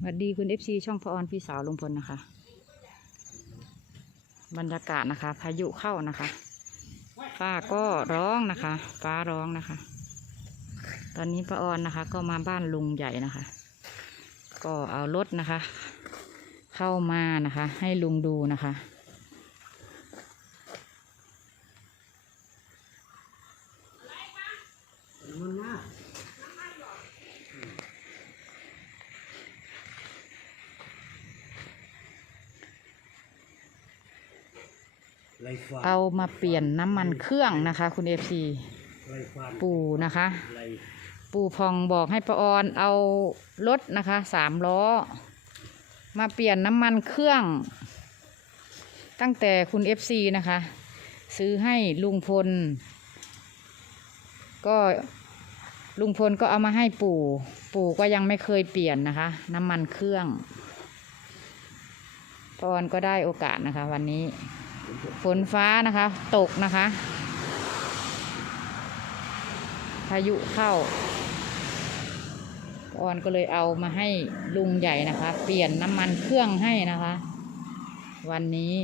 สวัสดีคุณเอฟซีช่องพอออนพี่สาวลุงพลนะคะ บรรยากาศนะคะ พายุเข้านะคะ ฟ้าก็ร้องนะคะ ฟ้าร้องนะคะ ตอนนี้ป้าออนนะคะ ก็มาบ้านลุงใหญ่นะคะ ก็เอารถนะคะ เข้ามานะคะ ให้ลุงดูนะคะ มันนะไรฟัน เอามาเปลี่ยนน้ำมันเครื่องนะคะ คุณเอฟซีปู่นะคะ ปู่พองบอกให้ป้าออนเอารถนะคะสามล้อ มาเปลี่ยนน้ำมันเครื่อง ตั้งแต่คุณเอฟซีนะคะ ซื้อให้ลุงพล ก็ลุงพลก็เอามาให้ปู่ ปู่ก็ยังไม่เคยเปลี่ยนนะคะ น้ำมันเครื่องปออนก็ได้โอกาสนะคะวันนี้ ฝนฟ้านะคะ ตกนะคะ พายุเข้าออนก็เลยเอามาให้ลุงใหญ่นะคะ เปลี่ยนน้ำมันเครื่องให้นะคะ วันนี้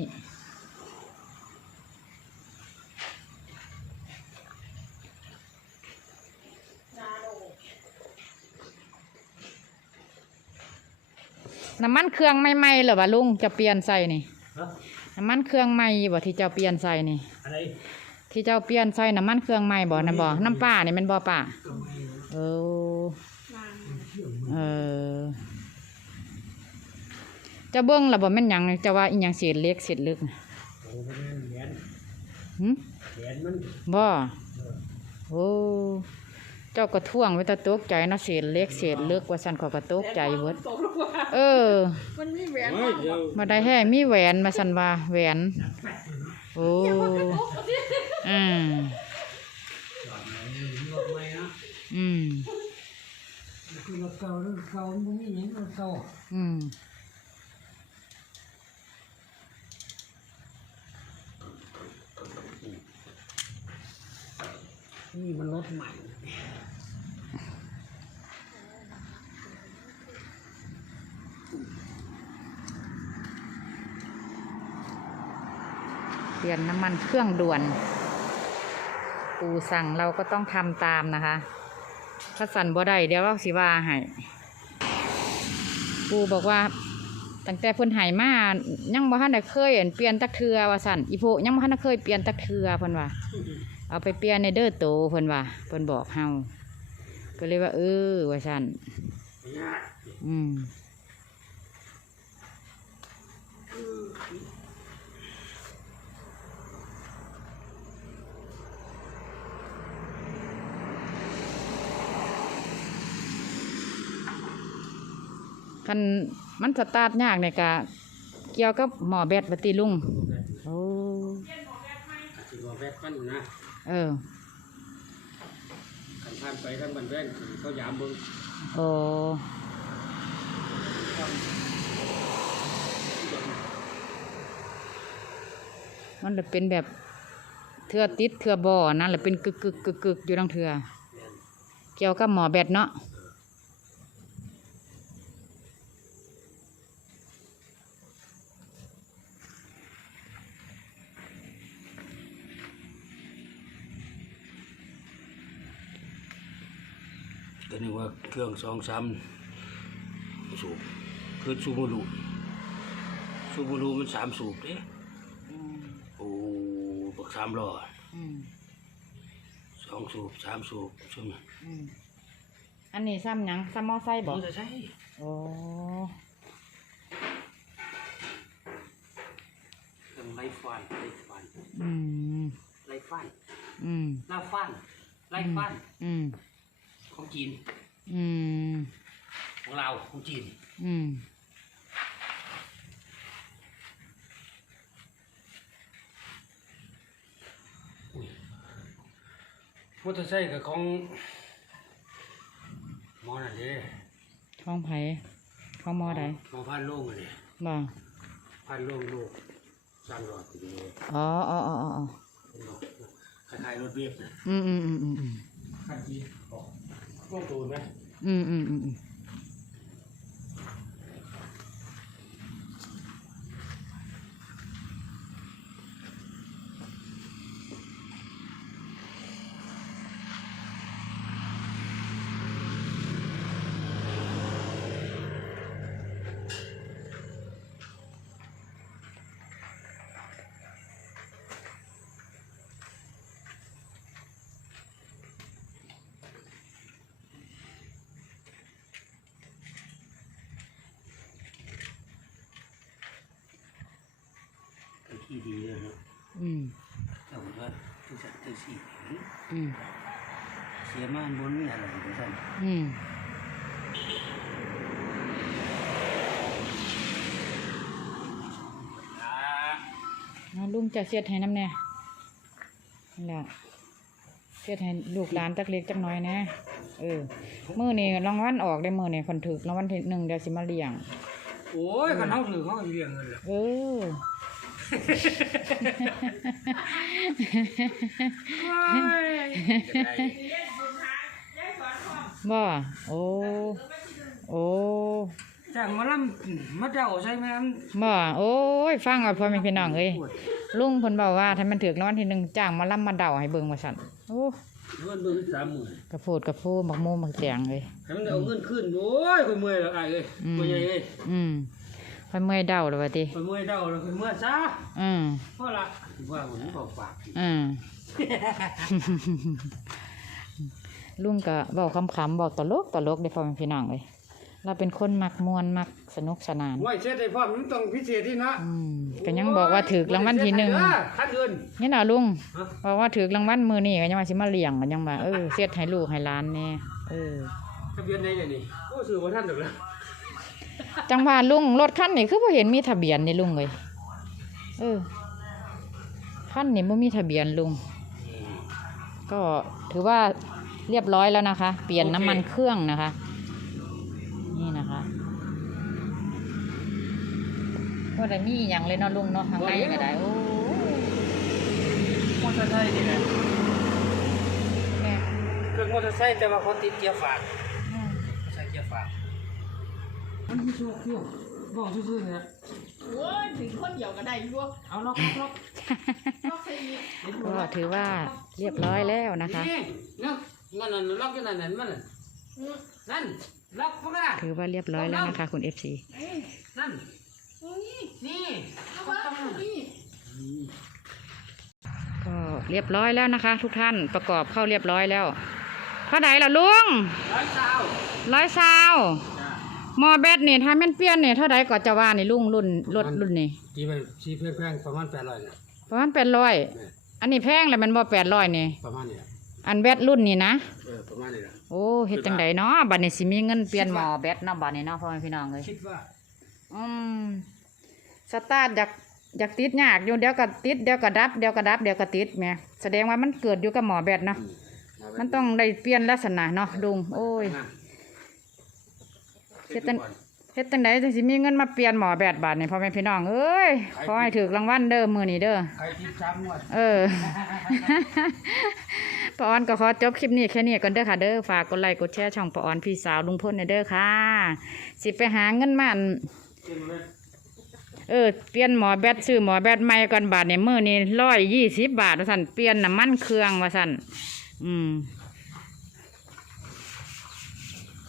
น้ำมันเครื่องใหม่ๆเหรอวะลุงจะเปลี่ยนใส่นี่ น้ำมันเครื่องใหม่บ่ที่เจ้าเปลี่ยนใส่นี่ อะไรที่เจ้าเปลี่ยนใส่น้ำมันเครื่องใหม่บ่นะบ่น้ำป้านี่แมันบ่ป้าเออเออ เจะเบิ้งและบ่แม่นหยังจะว่าอีหยังเศษเล็กเศษลึกน่ะโอ้มันเหรียญหึเหรียญมันบ่ โอ้ เจ้าก็ท่วงไว้แตะตกใจเนาะเศษเล็กเศษลึกว่าซั่นเขาก็ตกใจเบิดตกลงมาเออ มันมีแหวนเฮ้ยเดี๋ยวมาได้แห่มีแหวนมาซั่นว่าแหวน โอ้อืมจอดไหนรถไม่นะอืมคือรถเก่ารถเก่ามันไม่ยังรถเก่าอืมนี่มันรถใหม่ เปลี่ยนน้ำมันเครื่องด่วน ปูสั่งเราก็ต้องทำตามนะคะ ถ้าสั่นบ่ได้เดี๋ยวเราสิว่าให้ปูบอกว่าตั้งแต่เพิ่นหายมายังบ่ทันได้เคยเห็นเปลี่ยนตักเทือว่าสั่นอีโพยังบ่ทันได้เคยเปลี่ยนตักเทือเพิ่นว่า เอาไปเปลี่ยนในเด้อโตเพิ่นว่าเพิ่นบอกเฮาก็เลยว่า เออว่าสั่นอืม คันมันสตาร์ทยากเนี่ยกะเกี่ยวกับหมอแบตปฏิลุงโอ้สิว่าแวดมันนะเออขันผ่านไปทั้งบันแว่นเขายามเบิ่งโอ้มันเลยเป็นแบบเทือติดเทือบ่อนั่นแหละเป็นกึกกึกกึกกึกอยู่ทั้งเทือเกี่ยวกับหมอแบตเนาะ ก็นึกว่าเครื่องสองซ้ำสูบคือซูบูรุซูบูรุมันสามสูบเด้อืมโอ้บักสามล้ออืมสองสูบสามสูบใช่ไหมอืมอันนี้ซ้ำหยังซ้ำมอไซค์บอกจะใช่โอ้เครื่องไล่ฟันไล่ฟันอืม ไล่ฟันอืมหน้าฟันไล่ฟัน อืม ของจีน อืม ของเราของจีน อืม มอเตอร์ไซค์กับของหมอนั่นเด้ท้องไผ่ท้องมอใดหมอพันโล่งอันนี้บ่พันโล่งลูกสร้างหลอดอยู่เลยอ๋ออ๋ออ๋ออ๋อคล้ายๆรถเวฟนะอืมอืมอืมอืมอืม คันจีน ล่องตูนไหมอืมอืมอืมอืม ที่ดีเลยเนาะอืมแต่ผมว่าที่สัตว์ที่สี่อืมเสียมานบนนี่อะไรของท่านอืมเอาลุงจะเสียดให้น้ำแน่นั่นแหละเสียดให้ลูกหลานจักเล็กจักน้อยนะ เออมือนี่รางวัลออกได้มือนี่คนถึกรางวัลที่หนึ่งเดี๋ยวสิมาเลี้ยง โอ้ยกันเขาถือเขาเลี้ยงเงินเลยเออ บ่โอ้โอ้จ้างมาล่ำมาเจ้าใช่ไหมบ่โอ้ยฟังเอาพ่อแม่พี่น้องเอ้ยลุงเพิ่นบอกว่าถ้ามันถึกรางวัลที่หนึ่งจ้างมาล่ำมาเดาให้เบิ่งว่าซั่นโอ้เงินเบิ่งสามหมื่นกระโพดกระโพดบักโมบักแตงเลยให้มันเอาเงินขึ้นโอ้ยคนเมื่อยแล้วไอ้เอ้ยอืมคนใหญ่เอ้ยอืม ค่อยเมื่อยเดาแล้วว่าติคนเมื่อยเด้าแล้วคนเมื่อยซะอืมเพราะละว่าผมบอกฝากอืม ลุงก็บอกคำๆบอกตลกตลกได้อพ่อแม่พี่น้องเลยเราเป็นคนมักม่วนมักสนุกสนาน ไม่เช็ดให้พ่อมันต้องพิเศษที่นะอืมก็ยังบอกว่าถือรางวัลที่หนึ่งคัดเงิน นี่น่ะลุงฮะ บอกว่าถือรางวัลมือนี่ก็ยังมาสิมาเลี้ยงก็ยังมาเออเสียดให้ลูกให้หล้านแน่เออทะเบียนไหนเนี่ยนี่โอ้สื่อว่าท่านถูกแล้ว จังหวะลุงรถคันนี่คือบ่เห็นมีทะเบียนนี่ลุงเลยเออคันนี่บ่มีทะเบียนลุง ก็ถือว่าเรียบร้อยแล้วนะคะ เปลี่ยนน้ำมันเครื่องนะคะ นี่นะคะก็ได้มีอหย่างเลยเนาะลุงเนาะทางในก็ได้โอ้มอเตอร์ไซค์นี่แหละแม่เครื่องมอเตอร์ไซค์แต่ว่าเขาติดเกียร์ฝาก อืม ใส่เกียร์ฝาก มันมีโชคอยู่บอกซื่อๆเนี่ยโอ้ยถึงคนเดียวก็ได้อยู่เอาล็อกล็อกก็เคยมีก็ถือว่าเรียบร้อยแล้วนะคะ นี่เนาะนั่นน่ะล็อกอยู่นั่นนั่นมันน่ะนั่นล็อกพวกนั้นถือว่าเรียบร้อยแล้วนะคะ คุณเอ้ยนั่นนี่นี่เอาว่านี่ก็เรียบร้อยแล้วนะคะ ทุกท่านประกอบเข้าเรียบร้อยแล้วเท่าไหร่ล่ะลุงร้อยเก้าร้อยซาว หมอแบตนี่ถ้าแม่นเปลี่ยนนี่เท่าไหร่ก็จะว่านี่ลุงรุ่นรถรุ่นนี่จีไปจีแพงๆประมาณแปดร้อยเนี่ยประมาณแปดร้อยอันนี้แพงเลยมันบ่แปดร้อยนี่ ประมาณนี้อันแบตรุ่นนี่นะ เออประมาณนี้แหละโอ้เฮ็ดจังไดเนาะบัดนี้สิมีเงินเปลี่ยนหมอแบตเนาะบัดนี้เนาะพ่อแม่พี่น้องเอ้ยคิดว่าอืมสตาร์ทอยากอยากติดยากอยู่เดี๋ยวก็ติดเดี๋ยวก็ดับเดี๋ยวก็ดับเดี๋ยวก็ติดแหม่แสดงว่ามันเกิดอยู่กับหมอแบตเนาะมันต้องได้เปลี่ยนลักษณะเนาะลุงโอ้ย เฮ็ดจังเฮ็ดจังไดจังสิมีเงินมาเปลี่ยนหมอแบตบาดนี่พ่อแม่พี่น้องเอ้ยขอให้ถูกรางวัลเด้อมื้อนี้เด้อใครทิพสามงวดเออปออนก็ขอจบคลิปนี้แค่นี้ก่อนเด้อค่ะเด้อฝากกดไลค์กดแชร์ช่องปออนพี่สาวลุงพลเด้อค่ะ สิไปหาเงินมาอันเต็มเลยเออเปลี่ยนหมอแบตซื้อหมอแบตใหม่ก่อนบาทเนี่ยมื้อนี้ร้อยยี่สิบบาทว่าสั่นเปลี่ยนน้ำมันเครื่องว่าสั่นอืมใคร